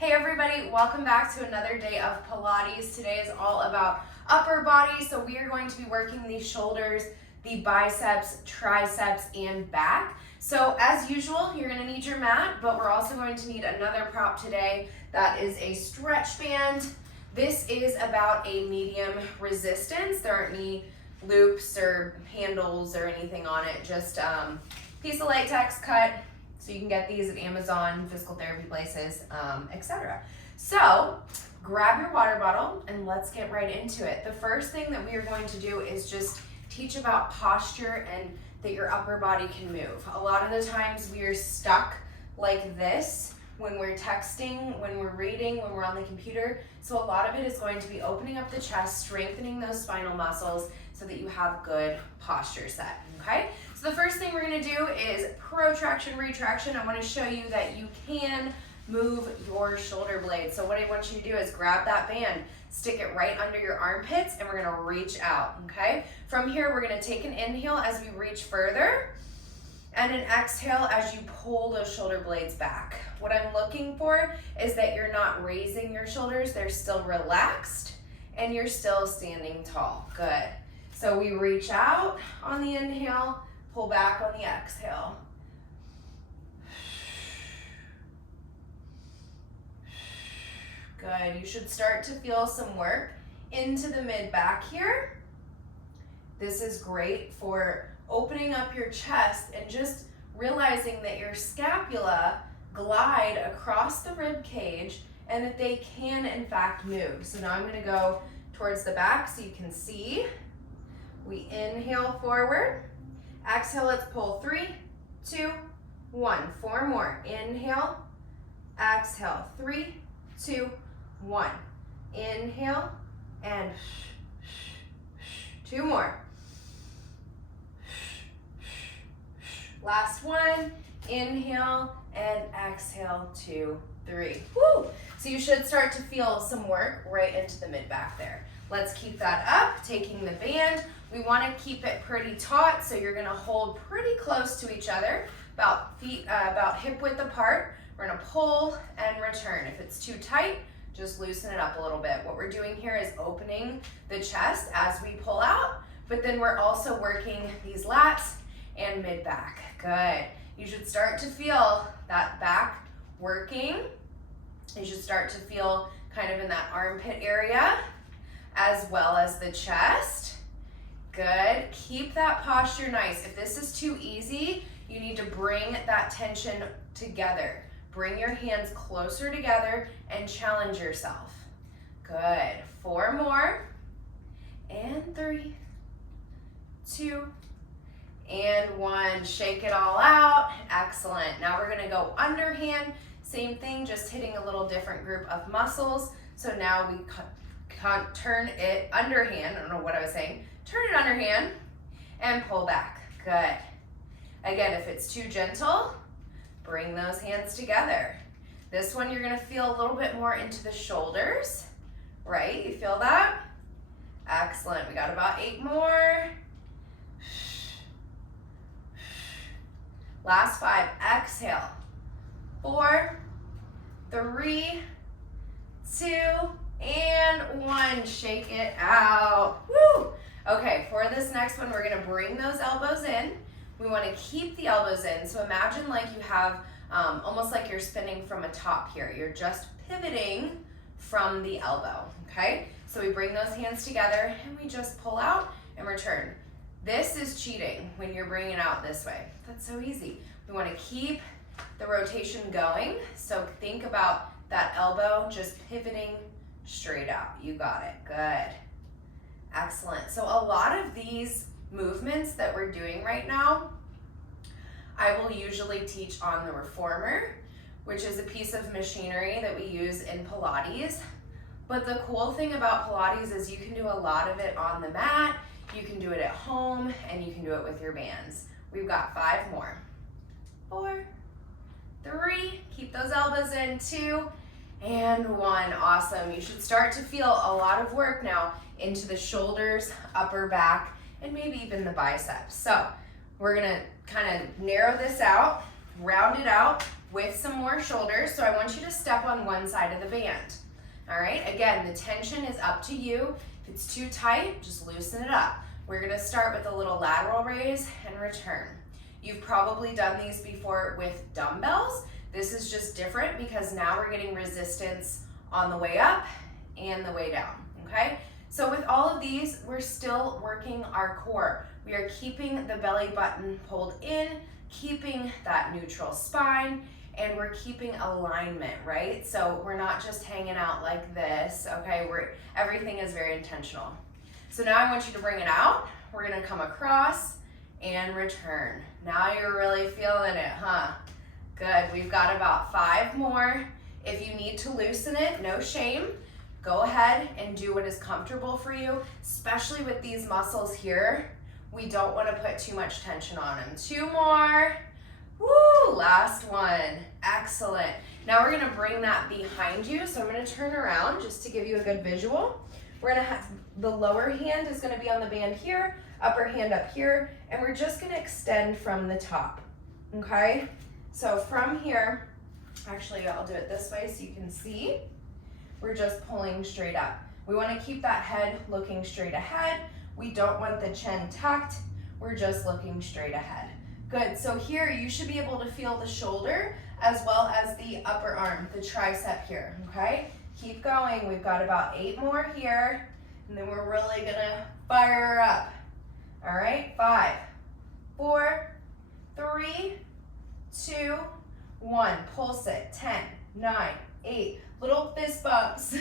Hey everybody, welcome back to another day of Pilates. Today is all about upper body, so we are going to be working the shoulders, the biceps, triceps, and back. So as usual, you're gonna need your mat, but we're also going to need another prop today. That is a stretch band. This is about a medium resistance. There aren't any loops or handles or anything on it, just piece of latex cut. So you can get these at Amazon, physical therapy places, etc. So grab your water bottle and let's get right into it. The first thing that we are going to do is just teach about posture and that your upper body can move. A lot of the times we are stuck like this when we're texting, when we're reading, when we're on the computer. So a lot of it is going to be opening up the chest, strengthening those spinal muscles so that you have good posture set, okay? So the first thing we're gonna do is protraction retraction. I wanna show you that you can move your shoulder blades. So what I want you to do is grab that band, stick it right under your armpits, and we're gonna reach out, okay? From here, we're gonna take an inhale as we reach further, and an exhale as you pull those shoulder blades back. What I'm looking for is that you're not raising your shoulders, they're still relaxed, and you're still standing tall. Good. So we reach out on the inhale, pull back on the exhale. Good. You should start to feel some work into the mid-back here. This is great for opening up your chest and just realizing that your scapula glide across the rib cage and that they can in fact move. So now I'm going to go towards the back so you can see. We inhale forward. Exhale, let's pull 3, 2, 1. 4 more. Inhale, exhale. 3, 2, 1. Inhale, and 2 more. Last one. Inhale, and exhale, 2, 3. Woo! So you should start to feel some work right into the mid-back there. Let's keep that up, taking the band. We want to keep it pretty taut, so you're going to hold pretty close to each other, about hip width apart. We're going to pull and return. If it's too tight, just loosen it up a little bit. What we're doing here is opening the chest as we pull out, but then we're also working these lats and mid-back. Good. You should start to feel that back working. You should start to feel kind of in that armpit area as well as the chest. Good. Keep that posture nice. If this is too easy, you need to bring that tension together. Bring your hands closer together and challenge yourself. Good. 4 more. And 3, 2, and 1. Shake it all out. Excellent. Now we're going to go underhand. Same thing, just hitting a little different group of muscles. So now we turn it underhand. I don't know what I was saying. Turn it underhand and pull back. Good. Again, if it's too gentle, bring those hands together. This one you're going to feel a little bit more into the shoulders, right? You feel that? Excellent. We got about 8 more. Last 5. Exhale. 4, 3, 2, and 1. Shake it out. Woo! Okay, for this next one, we're gonna bring those elbows in. We wanna keep the elbows in. So imagine like you have, almost like you're spinning from a top here. You're just pivoting from the elbow, okay? So we bring those hands together and we just pull out and return. This is cheating when you're bringing it out this way. That's so easy. We wanna keep the rotation going. So think about that elbow just pivoting straight out. You got it. Good. Excellent. So a lot of these movements that we're doing right now, I will usually teach on the reformer, which is a piece of machinery that we use in Pilates. But the cool thing about Pilates is you can do a lot of it on the mat, you can do it at home, and you can do it with your bands. We've got 5 more. 4, 3, keep those elbows in, 2, and 1. Awesome. You should start to feel a lot of work now into the shoulders, upper back, and maybe even the biceps. So we're gonna kind of narrow this out, round it out, with some more shoulders. So I want you to step on one side of the band. All right, again, the tension is up to you. If it's too tight, just loosen it up. We're gonna start with a little lateral raise and return. You've probably done these before with dumbbells. This is just different because now we're getting resistance on the way up and the way down, okay? So with all of these, we're still working our core. We are keeping the belly button pulled in, keeping that neutral spine, and we're keeping alignment, right? So we're not just hanging out like this, okay? Everything is very intentional. So now I want you to bring it out. We're gonna come across and return. Now you're really feeling it, huh? Good, we've got about 5 more. If you need to loosen it, no shame. Go ahead and do what is comfortable for you, especially with these muscles here. We don't wanna put too much tension on them. 2 more. Woo, last one, excellent. Now we're gonna bring that behind you. So I'm gonna turn around just to give you a good visual. We're gonna have, the lower hand is gonna be on the band here, upper hand up here, and we're just gonna extend from the top, okay? So from here, actually I'll do it this way so you can see. We're just pulling straight up. We wanna keep that head looking straight ahead. We don't want the chin tucked. We're just looking straight ahead. Good, so here you should be able to feel the shoulder as well as the upper arm, the tricep here, okay? Keep going, we've got about 8 more here, and then we're really gonna fire up. All right, 5, 4, 3, 2, 1. Pulse it, 10, 9, 8, little fist bumps.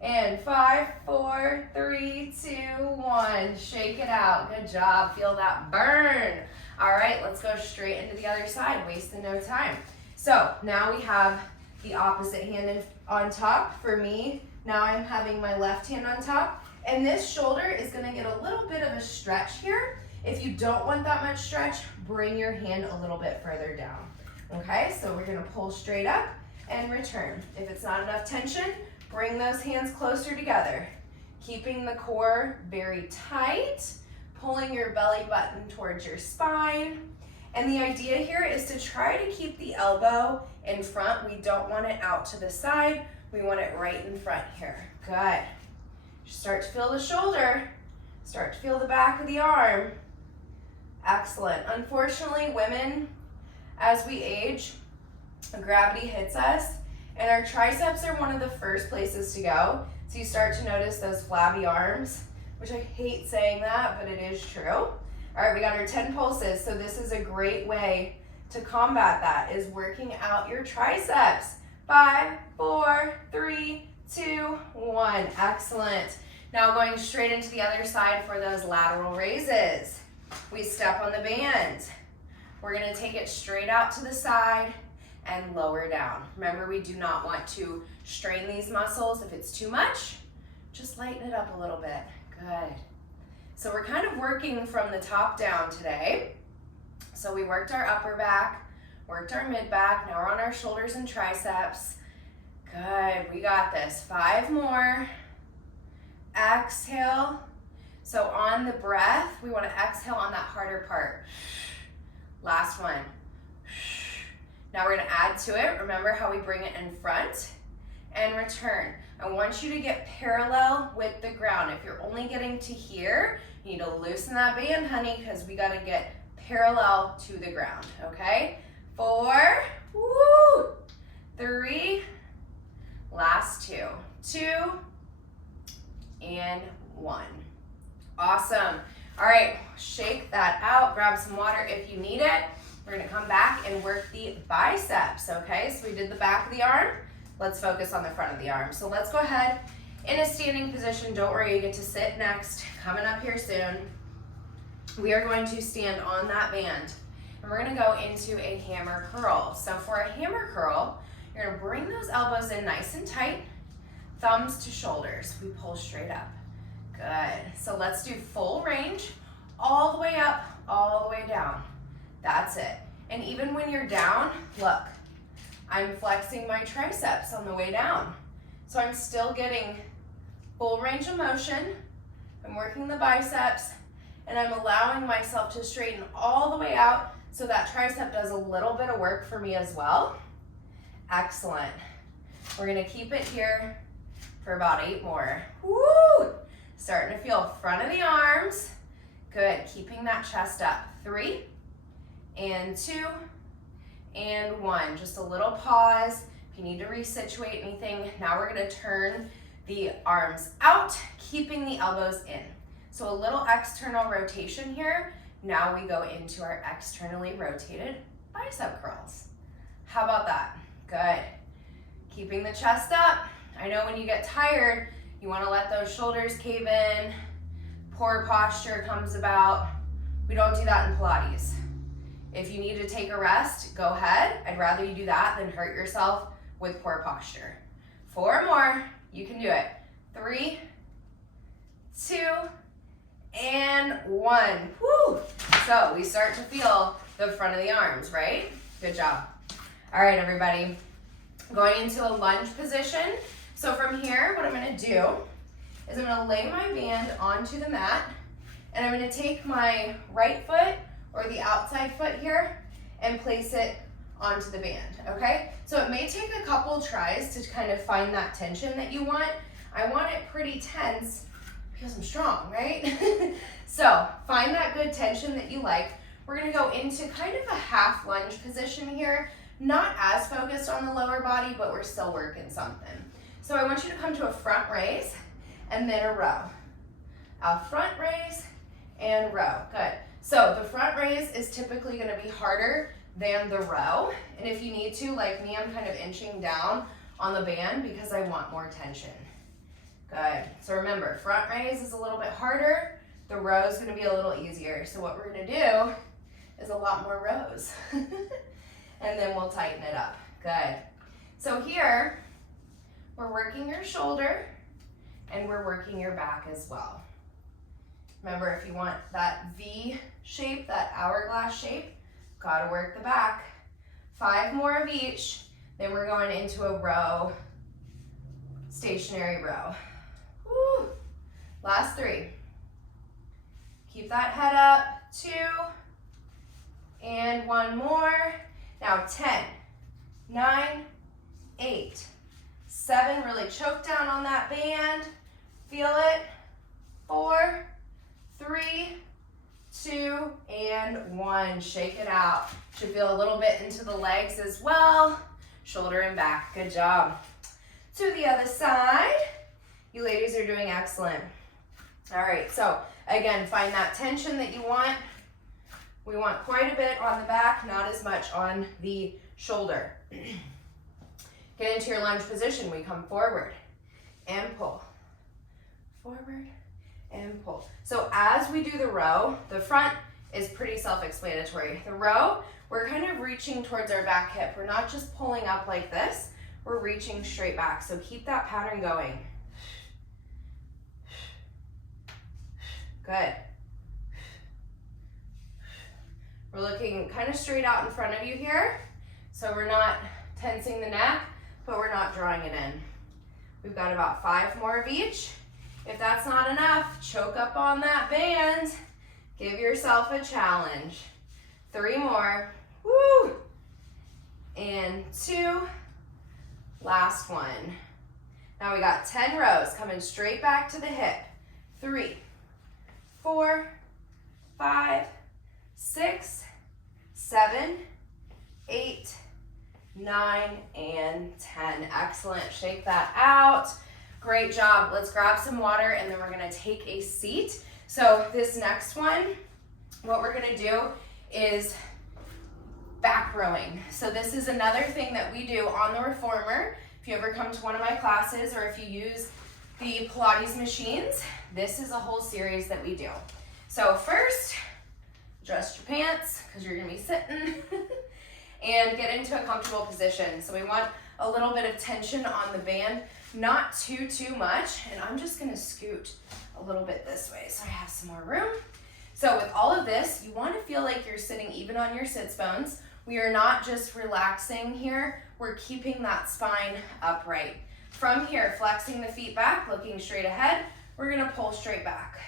And 5, 4, 3, 2, 1. Shake it out, good job, feel that burn. All right, let's go straight into the other side, wasting no time. So now we have the opposite hand on top. For me, now I'm having my left hand on top, and this shoulder is gonna get a little bit of a stretch here. If you don't want that much stretch, bring your hand a little bit further down. Okay, so we're gonna pull straight up and return. If it's not enough tension, bring those hands closer together. Keeping the core very tight, pulling your belly button towards your spine. And the idea here is to try to keep the elbow in front. We don't want it out to the side. We want it right in front here. Good. Start to feel the shoulder. Start to feel the back of the arm. Excellent. Unfortunately, women, as we age, gravity hits us, and our triceps are one of the first places to go. So you start to notice those flabby arms, which I hate saying that, but it is true. All right, we got our 10 pulses, so this is a great way to combat that, is working out your triceps. 5, 4, 3, 2, 1. Excellent. Now going straight into the other side for those lateral raises. We step on the band. We're gonna take it straight out to the side and lower down. Remember, we do not want to strain these muscles. If it's too much, just lighten it up a little bit. Good. So we're kind of working from the top down today. So we worked our upper back, worked our mid back, now we're on our shoulders and triceps. Good, we got this. 5 more. Exhale. So on the breath, we want to exhale on that harder part. Last one. Now we're going to add to it. Remember how we bring it in front and return. I want you to get parallel with the ground. If you're only getting to here, you need to loosen that band, honey, because we got to get parallel to the ground, okay? 4, woo, 3, last 2, 2, and 1. Awesome. All right, shake that out, grab some water if you need it. We're gonna come back and work the biceps, okay? So we did the back of the arm. Let's focus on the front of the arm. So let's go ahead in a standing position. Don't worry, you get to sit next. Coming up here soon. We are going to stand on that band, and we're gonna go into a hammer curl. So for a hammer curl, you're gonna bring those elbows in nice and tight, thumbs to shoulders. We pull straight up. Good. So let's do full range, all the way up, all the way down. That's it. And even when you're down, look, I'm flexing my triceps on the way down. So I'm still getting full range of motion. I'm working the biceps, and I'm allowing myself to straighten all the way out so that tricep does a little bit of work for me as well. Excellent. We're gonna keep it here for about 8 more. Woo! Starting to feel front of the arms. Good, keeping that chest up. 3, and 2, and 1. Just a little pause. If you need to resituate anything, now we're gonna turn the arms out, keeping the elbows in. So a little external rotation here. Now we go into our externally rotated bicep curls. How about that? Good. Keeping the chest up. I know when you get tired, you want to let those shoulders cave in. Poor posture comes about. We don't do that in Pilates. If you need to take a rest, go ahead. I'd rather you do that than hurt yourself with poor posture. 4 more. You can do it. 3, 2, and 1. Woo! So we start to feel the front of the arms, right? Good job. All right, everybody. Going into a lunge position. So from here, what I'm gonna do is I'm gonna lay my band onto the mat, and I'm gonna take my right foot or the outside foot here and place it onto the band, okay? So it may take a couple tries to kind of find that tension that you want. I want it pretty tense because I'm strong, right? So find that good tension that you like. We're gonna go into kind of a half lunge position here, not as focused on the lower body, but we're still working something. So I want you to come to a front raise and then a row. A front raise and row, good. So the front raise is typically gonna be harder than the row. And if you need to, like me, I'm kind of inching down on the band because I want more tension. Good, so remember, front raise is a little bit harder. The row is gonna be a little easier. So what we're gonna do is a lot more rows. And then we'll tighten it up, good. So here, we're working your shoulder and we're working your back as well. Remember, if you want that V shape, that hourglass shape, gotta work the back. 5 more of each, then we're going into a row, stationary row. Woo. Last 3. Keep that head up, 2, and 1 more. Now 10, 9, 8, 7, really choke down on that band, feel it, 4, 3, 2, and 1, shake it out. Should feel a little bit into the legs as well, shoulder and back, good job. To the other side, you ladies are doing excellent. All right, so again, find that tension that you want. We want quite a bit on the back, not as much on the shoulder. Get into your lunge position. We come forward and pull. Forward and pull. So as we do the row, the front is pretty self-explanatory. The row, we're kind of reaching towards our back hip. We're not just pulling up like this, we're reaching straight back. So keep that pattern going. Good. We're looking kind of straight out in front of you here. So we're not tensing the neck, but we're not drawing it in. We've got about 5 more of each. If that's not enough, choke up on that band. Give yourself a challenge. 3 more. Woo! And 2. Last one. Now we got 10 rows coming straight back to the hip. 3, 4, 5, 6, 7, 8, 9, and 10. Excellent. Shake that out. Great job. Let's grab some water and then we're going to take a seat. So this next one, what we're going to do is back rowing. So this is another thing that we do on the reformer. If you ever come to one of my classes or if you use the Pilates machines, this is a whole series that we do. So first, adjust your pants because you're going to be sitting and get into a comfortable position. So we want a little bit of tension on the band, not too much. And I'm just going to scoot a little bit this way so I have some more room. So with all of this, you want to feel like you're sitting even on your sits bones. We are not just relaxing here. We're keeping that spine upright. From here, flexing the feet back, looking straight ahead, we're going to pull straight back.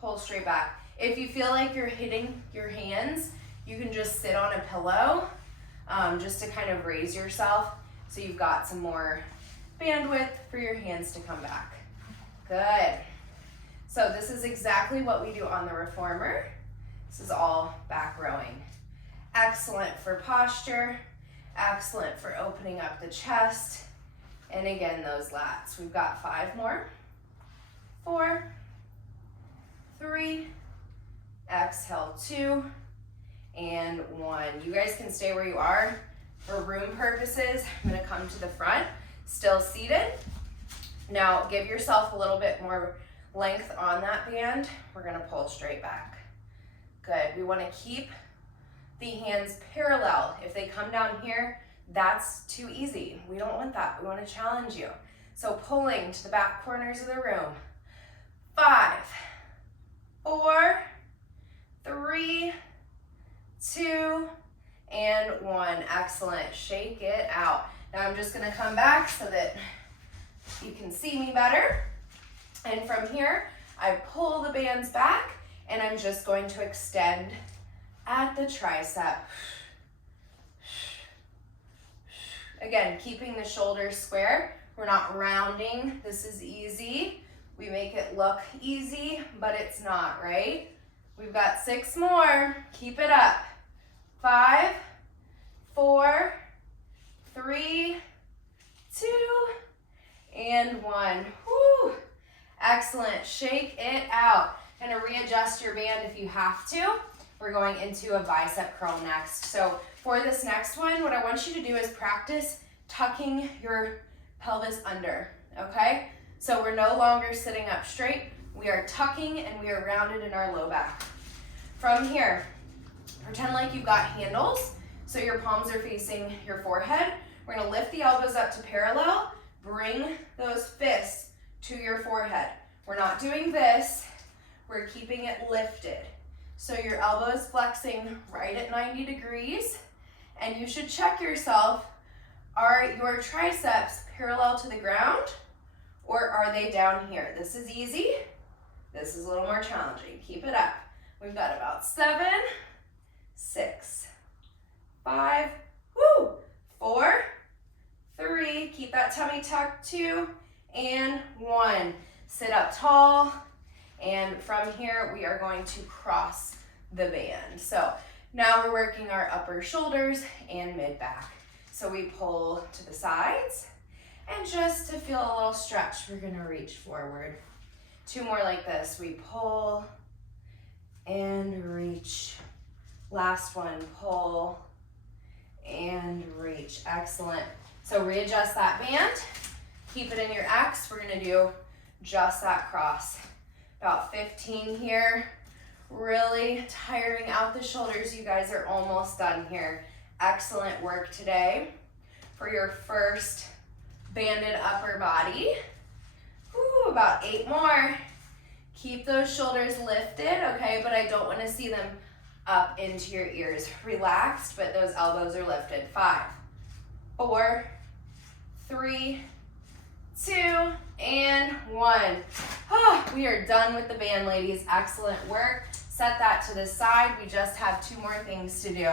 Pull straight back. If you feel like you're hitting your hands, you can just sit on a pillow. just to kind of raise yourself so you've got some more bandwidth for your hands to come back. Good. So this is exactly what we do on the reformer. This is all back rowing. Excellent for posture, excellent for opening up the chest, and again, those lats. We've got 5 more. 4, 3, exhale 2, and 1. You guys can stay where you are. For room purposes, I'm gonna come to the front, still seated. Now give yourself a little bit more length on that band. We're gonna pull straight back. Good, we wanna keep the hands parallel. If they come down here, that's too easy. We don't want that, we wanna challenge you. So pulling to the back corners of the room. 5, 4, 3, 2, and 1. Excellent, shake it out. Now I'm just gonna come back so that you can see me better. And from here, I pull the bands back and I'm just going to extend at the tricep. Again, keeping the shoulders square. We're not rounding. This is easy. We make it look easy, but it's not, right? We've got 6 more. Keep it up. 5, 4, 3, 2, and 1. Woo! Excellent. Shake it out. Kind of readjust your band if you have to. We're going into a bicep curl next. So for this next one, what I want you to do is practice tucking your pelvis under, okay? So we're no longer sitting up straight. We are tucking and we are rounded in our low back. From here, pretend like you've got handles. So your palms are facing your forehead. We're gonna lift the elbows up to parallel. Bring those fists to your forehead. We're not doing this. We're keeping it lifted. So your elbows flexing right at 90 degrees. And you should check yourself, are your triceps parallel to the ground or are they down here? This is easy. This is a little more challenging. Keep it up. We've got about 7, 6, 5, 4, 3, keep that tummy tucked, 2, and 1. Sit up tall, and from here we are going to cross the band. So now we're working our upper shoulders and mid-back. So we pull to the sides, and just to feel a little stretch, we're gonna reach forward. 2 more like this. We pull and reach. Last one, pull and reach. Excellent. So readjust that band. Keep it in your X. We're gonna do just that cross. About 15 here. Really tiring out the shoulders. You guys are almost done here. Excellent work today for your first banded upper body. Woo, about 8 more. Keep those shoulders lifted, okay, but I don't want to see them up into your ears. Relaxed, but those elbows are lifted. 5, 4, 3, 2, and 1. Oh, we are done with the band, ladies. Excellent work. Set that to the side. We just have 2 more things to do.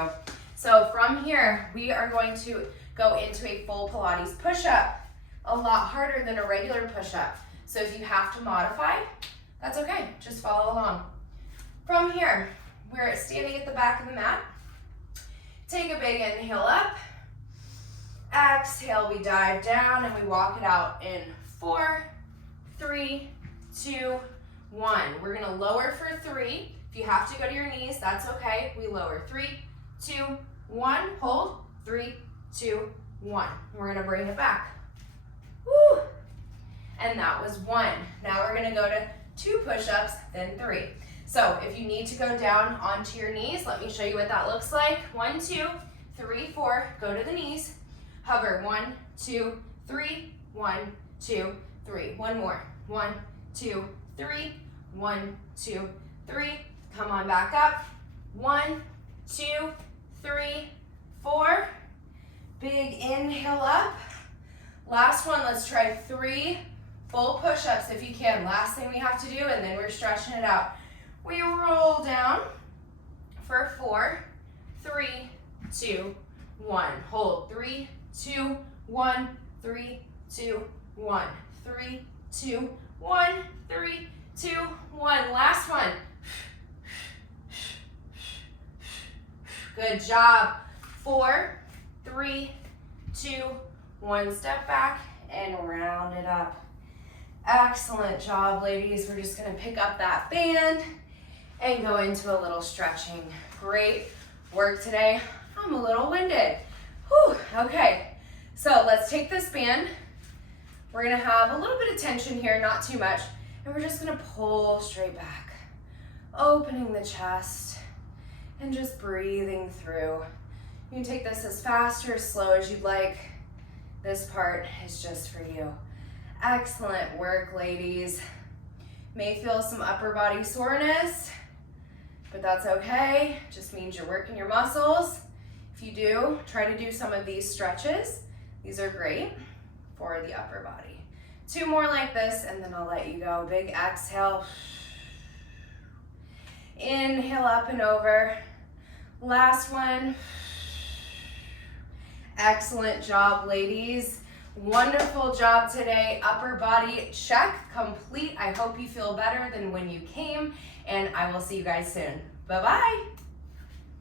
So from here, we are going to go into a full Pilates push-up. A lot harder than a regular push-up. So if you have to modify, that's okay. Just follow along. From here, we're standing at the back of the mat. Take a big inhale up. Exhale, we dive down and we walk it out in 4, 3, 2, 1. We're gonna lower for 3. If you have to go to your knees, that's okay. We lower 3, 2, 1. Hold. 3, 2, 1. We're gonna bring it back. Woo! And that was 1. Now we're gonna go to 2 push-ups, then 3. So if you need to go down onto your knees, let me show you what that looks like. 1, 2, 3, 4. Go to the knees. Hover. 1, 2, 3. 1, 2, 3. One more. 1, 2, 3. 1, 2, 3. Come on back up. 1, 2, 3, 4. Big inhale up. Last one, let's try 3 full push-ups if you can. Last thing we have to do, and then we're stretching it out. We roll down for 4, 3, 2, 1. Hold. 3, 2, 1, 3, 2, 1, 3, 2, 1, 3, 2, 1. Last one. Good job. 4, 3, 2, 1. Step back and round it up. Excellent job, ladies. We're just gonna pick up that band and go into a little stretching. Great work today. I'm a little winded. Whew, okay, so let's take this band. We're gonna have a little bit of tension here, not too much, and we're just gonna pull straight back, opening the chest and just breathing through. You can take this as fast or as slow as you'd like. This part is just for you. Excellent work, ladies. May feel some upper body soreness, but that's okay. Just means you're working your muscles. If you do, try to do some of these stretches. These are great for the upper body. 2 more like this, and then I'll let you go. Big exhale. Inhale up and over. Last one. Excellent job, ladies. Wonderful job today. Upper body check complete. I hope you feel better than when you came, and I will see you guys soon. Bye-bye.